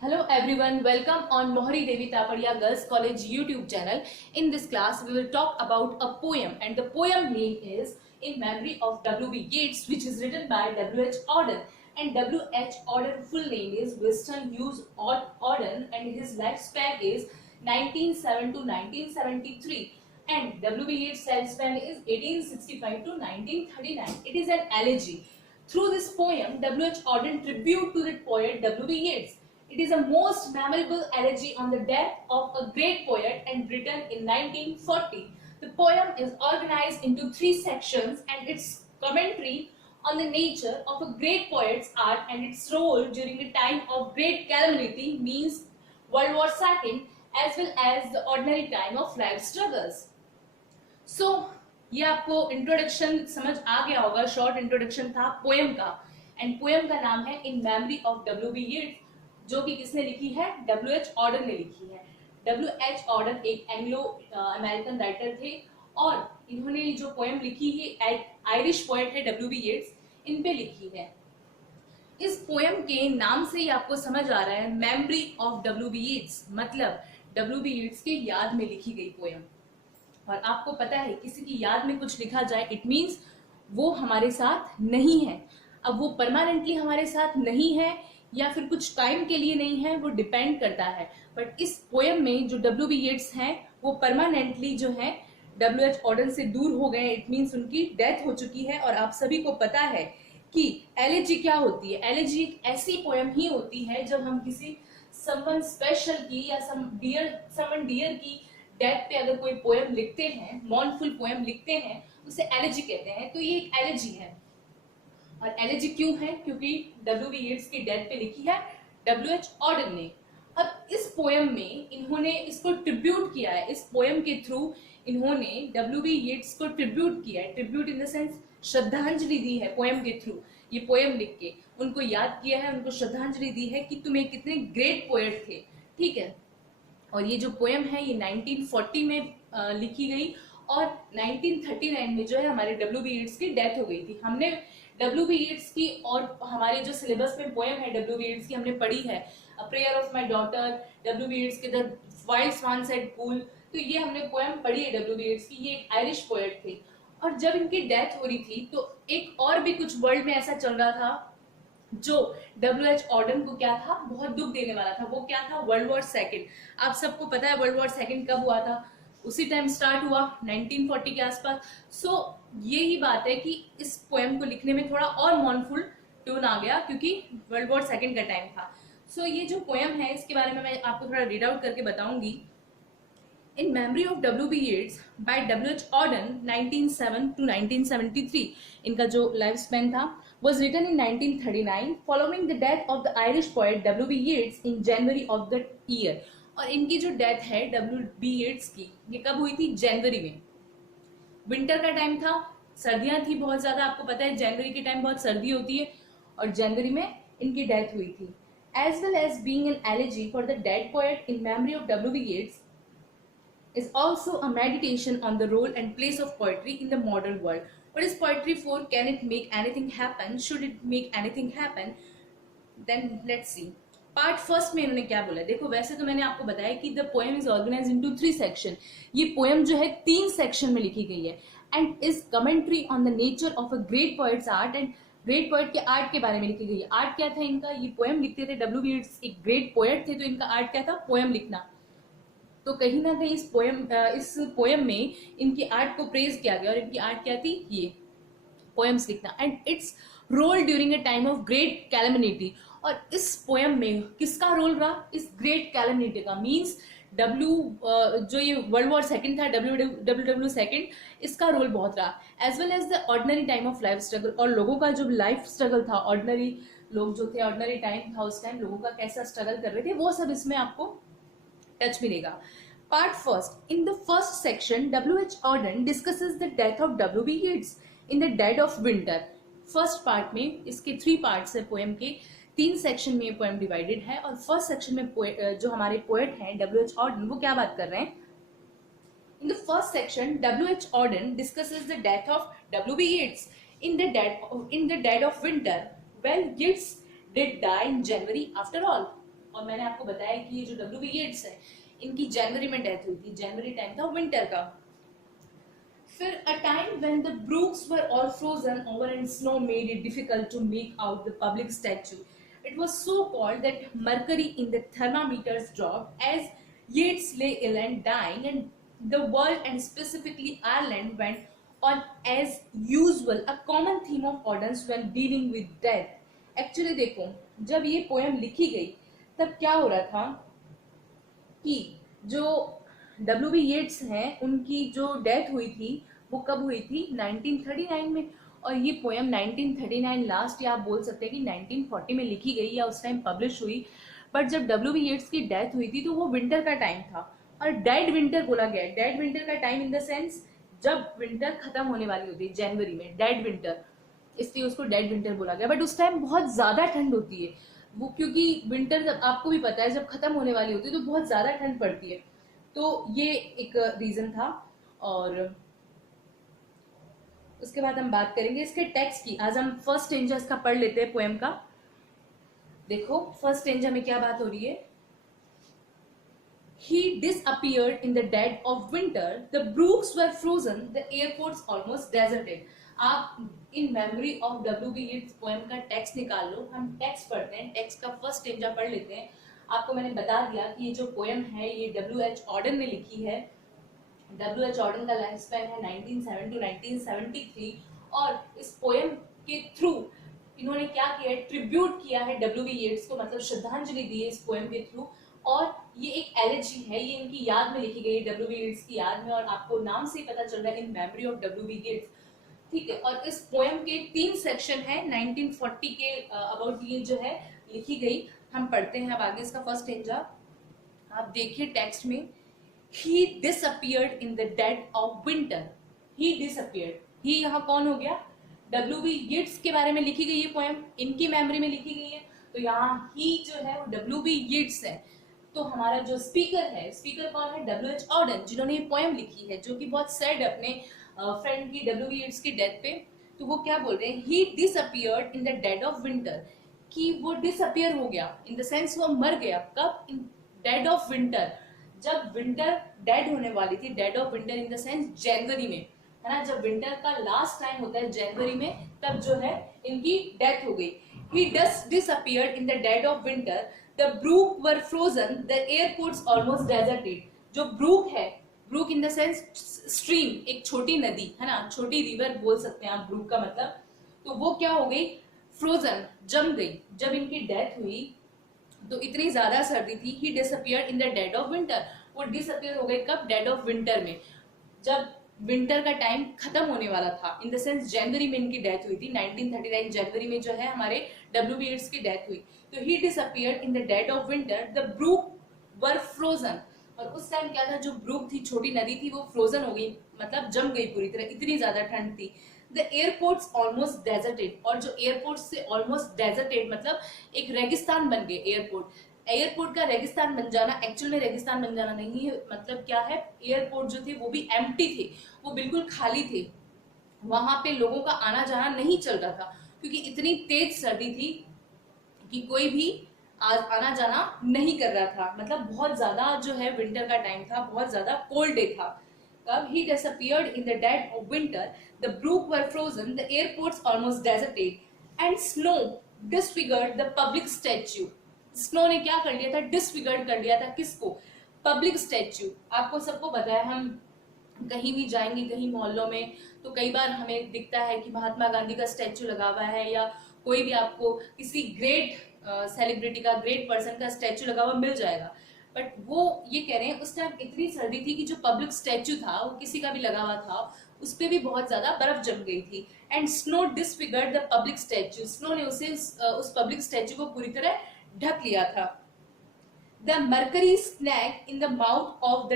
Hello everyone, welcome on Mohari Devi Tapadia Girls College YouTube channel. In this class, we will talk about a poem, and the poem name is In Memory of W.B. Yeats, which is written by W.H. Auden. And W.H. Auden full name is Winston Hughes Auden, and his lifespan is 1907 to 1973. And W.B. Yeats' lifespan is 1865 to 1939. It is an elegy. Through this poem, W.H. Auden tribute to the poet W.B. Yeats. It is a most memorable elegy on the death of a great poet and written in 1940. The poem is organized into three sections, and its commentary on the nature of a great poet's art and its role during a time of great calamity, means World War II, as well as the ordinary time of life struggles. सो ये आपको introduction समझ आ गया होगा, short introduction था poem का, and poem का नाम है in memory of W.B. Yeats, जो कि किसने लिखी है? W.H. Auden ने लिखी है। W.H. Auden एक एंग्लो अमेरिकन राइटर थे और इन्होंने जो पोएम लिखी है, आयरिश पोएट है W.B. Yeats, इन पे लिखी है। इस पोएम के नाम से ही आपको समझ आ रहा है मेमोरी ऑफ W.B. Yeats, मतलब W.B. Yeats के याद में लिखी गई पोएम। और आपको पता है किसी की याद में कुछ लिखा जाए, इट मीन्स वो हमारे साथ नहीं है। अब वो परमानेंटली हमारे साथ नहीं है या फिर कुछ टाइम के लिए नहीं है, वो डिपेंड करता है। बट इस पोएम में जो W.B. Yeats हैं वो परमानेंटली जो है W.H. Auden से दूर हो गए, इट मीन्स उनकी डेथ हो चुकी है। और आप सभी को पता है कि एलेजी क्या होती है। एलेजी एक ऐसी पोएम ही होती है जब हम किसी समवन स्पेशल की या समवन डियर की डेथ पे अगर कोई पोएम लिखते हैं, मॉर्नफुल पोएम लिखते हैं, उसे एलेजी कहते हैं। तो ये एक एलेजी है। और एलेजी क्यों है? क्योंकि W.B. Yeats की डेथ पे लिखी है W.H. Auden ने। अब इस पोएम में इन्होंने इसको ट्रिब्यूट किया है, इस पोएम के थ्रू इन्होंने W.B. Yeats को ट्रिब्यूट किया है। ट्रिब्यूट इन द सेंस श्रद्धांजलि दी है पोएम के थ्रू। ये पोएम लिख के उनको याद किया है, उनको श्रद्धांजलि दी है कि तुम एक कितने ग्रेट पोएट थे। ठीक है। और ये जो पोएम है ये 1940 में लिखी गई और 1939 में जो है हमारे W.B. Yeats की डेथ हो गई थी। हमने W.B. Yeats की और हमारे जो सिलेबस में पोएम है W.B. Yeats की हमने पढ़ी है, a prayer of my daughter, W.B. Yeats के the wild swans at pool. तो ये हमने पोएम पढ़ी है W.B. Yeats की। ये एक आयरिश पोएट थे और जब इनकी डेथ हो रही थी तो एक और भी कुछ वर्ल्ड में ऐसा चल रहा था जो W.H. Auden को क्या था, बहुत दुख देने वाला था। वो क्या था? World war second. आप सबको पता है वर्ल्ड वॉर सेकेंड कब हुआ था? उसी टाइम स्टार्ट हुआ 1940 के आसपास। सो यही बात है कि इस पोएम को लिखने में थोड़ा और मॉर्नफुल ट्यून आ गया क्योंकि वर्ल्ड वॉर सेकेंड का टाइम था। सो ये जो पोएम है इसके बारे में मैं आपको थोड़ा रीड आउट करके बताऊंगी। In memory of W.B. Yeats by W.H. Auden 1907 to 1973, इनका जो लाइफ स्पेन था was written in 1939 following the death of the Irish poet W.B. Yeats in January of the year। और इनकी जो डेथ है W.B. Yeats की, ये कब हुई थी? जनवरी में। विंटर का टाइम था, सर्दियां थी बहुत ज्यादा। आपको पता है जनवरी के टाइम बहुत सर्दी होती है और जनवरी में इनकी डेथ हुई थी। As well as being an elegy for the dead poet in memory of W.B. Yeats is also a meditation on the role and place of poetry in the modern world. What is poetry for? Can it make anything happen? Should it make anything happen? Then let's see. Part first में इन्होंने क्या बोला? देखो वैसे तो मैंने आपको बताया कि the poem is organised into 3 section. ये पोएम जो है 3 सेक्शन में लिखी गई है and is commentary on the nature of a great poets art. And great poet के आर्ट के बारे में लिखी गई है। आर्ट क्या था इनका? ये पोएम लिखते थे। W.B. Yeats एक ग्रेट पोएट थे तो इनका आर्ट क्या था? पोएम लिखना। तो कहीं ना कहीं इस पोएम में इनकी आर्ट को प्रेज किया गया और इनकी आर्ट क्या थी? ये पोएम्स लिखना। And its role during a time of great calamity. और इस पोएम में किसका रोल रहा? इस ग्रेट कैलेमिनिटी का। मींस जो ये वर्ल्ड वॉर सेकेंड था, W सेकेंड, इसका रोल बहुत रहा। As well as the ordinary time of life struggle. और लोगों का जो लाइफ स्ट्रगल था, ऑर्डिनरी लोग जो थे, ऑर्डिनरी टाइम था उस टाइम, लोगों का कैसा स्ट्रगल कर रहे थे, वो सब इसमें आपको टच मिलेगा। Part first. In the first section W.H. Auden discusses the death of W.B. Yeats in the dead of winter। First part में इसके 3 पार्ट्स है पोएम के, 3 सेक्शन में पोएम डिवाइडेड है। और फर्स्ट सेक्शन में जो हमारे पोएट हैं W.H. Auden, वो क्या बात कर रहे हैं? In the first section W.H. Auden discusses the death of W.B. Yeats in the dead of winter। Well, Yeats did die in January after all। और मैंने आपको बताया कि ये जो डब्ल्यू बी येट्स है इनकी जनवरी में डेथ हुई थी, जनवरी टाइम था विंटर का। फिर a time when the brooks were all frozen over and snow made it difficult to make out the public statue. It was so cold that mercury in the thermometers dropped as Yeats lay ill and dying, and the world and specifically Ireland went on as usual, a common theme of audience when dealing with death. Actually देखो, जब ये poem लिखी गई तब क्या हो रहा था कि जो डब्ल्यू बी येट्स हैं उनकी जो डेथ हुई थी वो कब हुई थी 1939 में, और ये पोएम 1939 लास्ट या आप बोल सकते हैं कि 1940 में लिखी गई या उस टाइम पब्लिश हुई। बट जब डब्ल्यू बी येट्स की डेथ हुई थी तो वो विंटर का टाइम था और डेड विंटर बोला गया। डेड विंटर का टाइम इन द सेंस जब विंटर खत्म होने वाली होती है जनवरी में, डेड विंटर, इसलिए उसको डेड विंटर बोला गया। बट उस टाइम बहुत ज्यादा ठंड होती है वो, क्योंकि विंटर जब आपको भी पता है जब खत्म होने वाली होती है तो बहुत ज्यादा ठंड पड़ती है, तो ये एक रीजन था। और उसके बाद हम बात करेंगे इसके टेक्स्ट की। आज हम फर्स्ट स्टेंजा इसका पढ़ लेते हैं पोएम का। देखो फर्स्ट स्टेंजा में क्या बात हो रही है। He disappeared in the dead of winter. The brooks were frozen. The airports almost deserted. आप in memory of W B Yeats poem का टेक्स्ट निकाल लो। हम टेक्स्ट पढ़ते हैं, टेक्स्ट का फर्स्ट स्टेंजा पढ़ लेते हैं। आपको मैंने बता दिया कि ये जो पोएम है ये डब्ल्यू एच ऑर्डन ने लिखी है। डब्ल्यू एच ऑर्डन का लाइफ स्पैन है 1907 टू 1973, और इस पोएम के थ्रू इन्होंने क्या किया है, ट्रिब्यूट किया है डब्ल्यू बी येट्स को, मतलब श्रद्धांजलि दी है इस पोएम के थ्रू। और ये एक एलेजी है, ये इनकी याद में लिखी गई है, डब्ल्यू बी येट्स की याद में, और आपको नाम से पता चल रहा है in memory of W B Yeats, ठीक है। और इस पोएम के 3 सेक्शन है 1940 के अबाउट ये जो है लिखी गई। हम पढ़ते हैं अब आगे इसका फर्स्ट स्टेंजा। आप देखिए टेक्स्ट में, he disappeared in the dead of winter. he disappeared, he यहाँ कौन हो गया, डब्ल्यू बी येट्स के बारे में लिखी गई है पोएम, इनकी मेमोरी में लिखी गई है, तो यहाँ ही जो है वो डब्ल्यू बी येट्स है। तो हमारा जो स्पीकर है, स्पीकर कौन है, डब्ल्यू एच ऑर्डन, जिन्होंने ये पोएम लिखी है, जो कि बहुत सैड अपने फ्रेंड की डब्ल्यू बी येट्स की डेथ पे। तो वो क्या बोल रहे हैं, he disappeared in the dead of winter, कि वो डिसअपियर हो गया इन द सेंस वो मर गया। कब, इन डेड ऑफ विंटर, जब विंटर डेड होने वाली थी, dead of winter in the sense जनवरी में, है ना, जब विंटर का लास्ट टाइम होता है जनवरी में, तब जो है इनकी डेथ हो गई। He disappeared in the dead of winter. The brook were frozen. The airports almost deserted. जो ब्रूक है, brook in the sense stream, एक छोटी नदी है ना, छोटी रिवर बोल सकते हैं आप ब्रूक का मतलब, तो वो क्या हो गई, फ्रोजन, जम गई। जब इनकी डेथ हुई तो इतनी ज्यादा सर्दी थी, he disappeared in the dead of winter, वो डिसअपियर हो गए कब, डेड ऑफ विंटर में, जब विंटर का टाइम खत्म होने वाला था, इन द सेंस जनवरी में इनकी डेथ हुई थी। 1939 जनवरी में जो है हमारे डब्ल्यू बी येट्स की डेथ हुई। तो he disappeared in the dead of winter, the brook were frozen, और उस टाइम क्या था, जो ब्रूक थी, छोटी नदी थी, वो फ्रोजन हो गई, मतलब जम गई पूरी तरह, इतनी ज्यादा ठंड थी। द एयरपोर्ट्स ऑलमोस्ट डेजर्टेड, और जो एयरपोर्ट से ऑलमोस्ट डेजर्टेड मतलब एक रेगिस्तान बन गए एयरपोर्ट। एयरपोर्ट का रेगिस्तान बन जाना, एक्चुअल में रेगिस्तान बन जाना नहीं है, मतलब क्या है, एयरपोर्ट जो थे वो भी एम्प्टी थे, वो बिल्कुल खाली थे, वहां पे लोगों का आना जाना नहीं चल रहा था, क्योंकि इतनी तेज सर्दी थी कि कोई भी आना जाना नहीं कर रहा था, मतलब बहुत ज्यादा जो है विंटर का टाइम था, बहुत ज्यादा कोल्ड डे था। कब, he disappeared in the dead of winter, the brook were frozen, the airports almost deserted, and snow disfigured the public statue. Snow ने क्या कर लिया था, डिसफिगर्ड कर लिया था किसको, पब्लिक स्टैच्यू। आपको सबको पता है, हम कहीं भी जाएंगे, कहीं मोहल्लों में, तो कई बार हमें दिखता है कि महात्मा गांधी का स्टैच्यू लगा हुआ है, या कोई भी आपको किसी ग्रेट सेलिब्रिटी का, ग्रेट पर्सन का स्टैच्यू लगा हुआ मिल जाएगा। बट वो ये कह रहे हैं उस टाइम इतनी सर्दी थी कि जो पब्लिक स्टैच्यू था वो किसी का भी लगा हुआ था, उस पर भी बहुत ज्यादा बर्फ जम गई थी। And snow disfigured the public statue, snow ने उसे उस पब्लिक स्टैच्यू को पूरी तरह ढक लिया था। The mercury sank in the mouth of the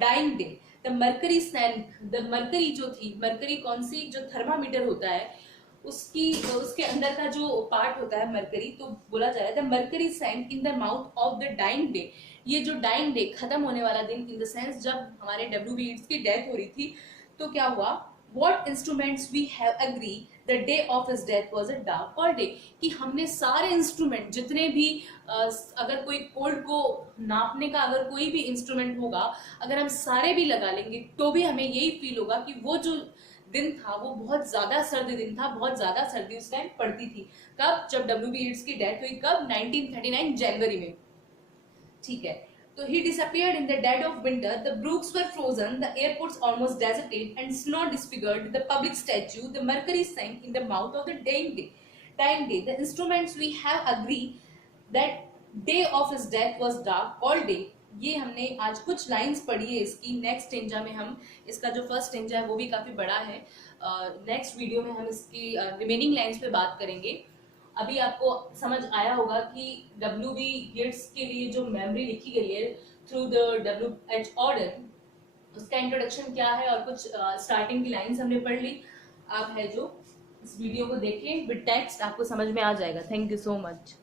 dying day, the mercury sank, the mercury जो थी, मर्करी कौन सी, जो थर्मामीटर होता है उसकी, उसके अंदर का जो पार्ट होता है मर्करी, तो बोला जा रहा है the mercury sank in the mouth of the dying day, ये जो डाइंग डे, खत्म होने वाला दिन, इन द सेंस जब हमारे डब्ल्यू बी येट्स की डेथ हो रही थी, तो क्या हुआ, what instruments we have agree the day of his death was a dark called day, कि हमने सारे इंस्ट्रूमेंट जितने भी अगर कोई कोल्ड को नापने का अगर कोई भी इंस्ट्रूमेंट होगा, अगर हम सारे भी लगा लेंगे तो भी हमें यही फील होगा कि वो जो दिन था वो बहुत ज्यादा सर्द दिन था, बहुत ज्यादा सर्दी उस टाइम पड़ती थी। कब? जब डब्ल्यू.बी. येट्स की डेथ हुई, कब? 1939 जनवरी में। ठीक है, तो he disappeared in the dead of winter. The brooks were frozen, the airports almost deserted, and snow disfigured the public statue. The mercury sank in the mouth of the dying day. Dying day. The instruments we have agree that day of his death was dark all day. ये हमने आज कुछ lines पढ़ी है इसकी। Next stanza में हम इसका जो फर्स्ट स्टेंजा है वो भी काफी बड़ा है। नेक्स्ट वीडियो में हम इसकी रिमेनिंग लाइंस पे बात करेंगे। अभी आपको समझ आया होगा कि डब्ल्यू.बी. येट्स के लिए जो मेमोरी लिखी गई है थ्रू द W.H. ऑर्डर, उसका इंट्रोडक्शन क्या है और कुछ स्टार्टिंग की लाइंस हमने पढ़ ली। आप है जो इस वीडियो को देखें विद टेक्स्ट, आपको समझ में आ जाएगा। Thank you so much.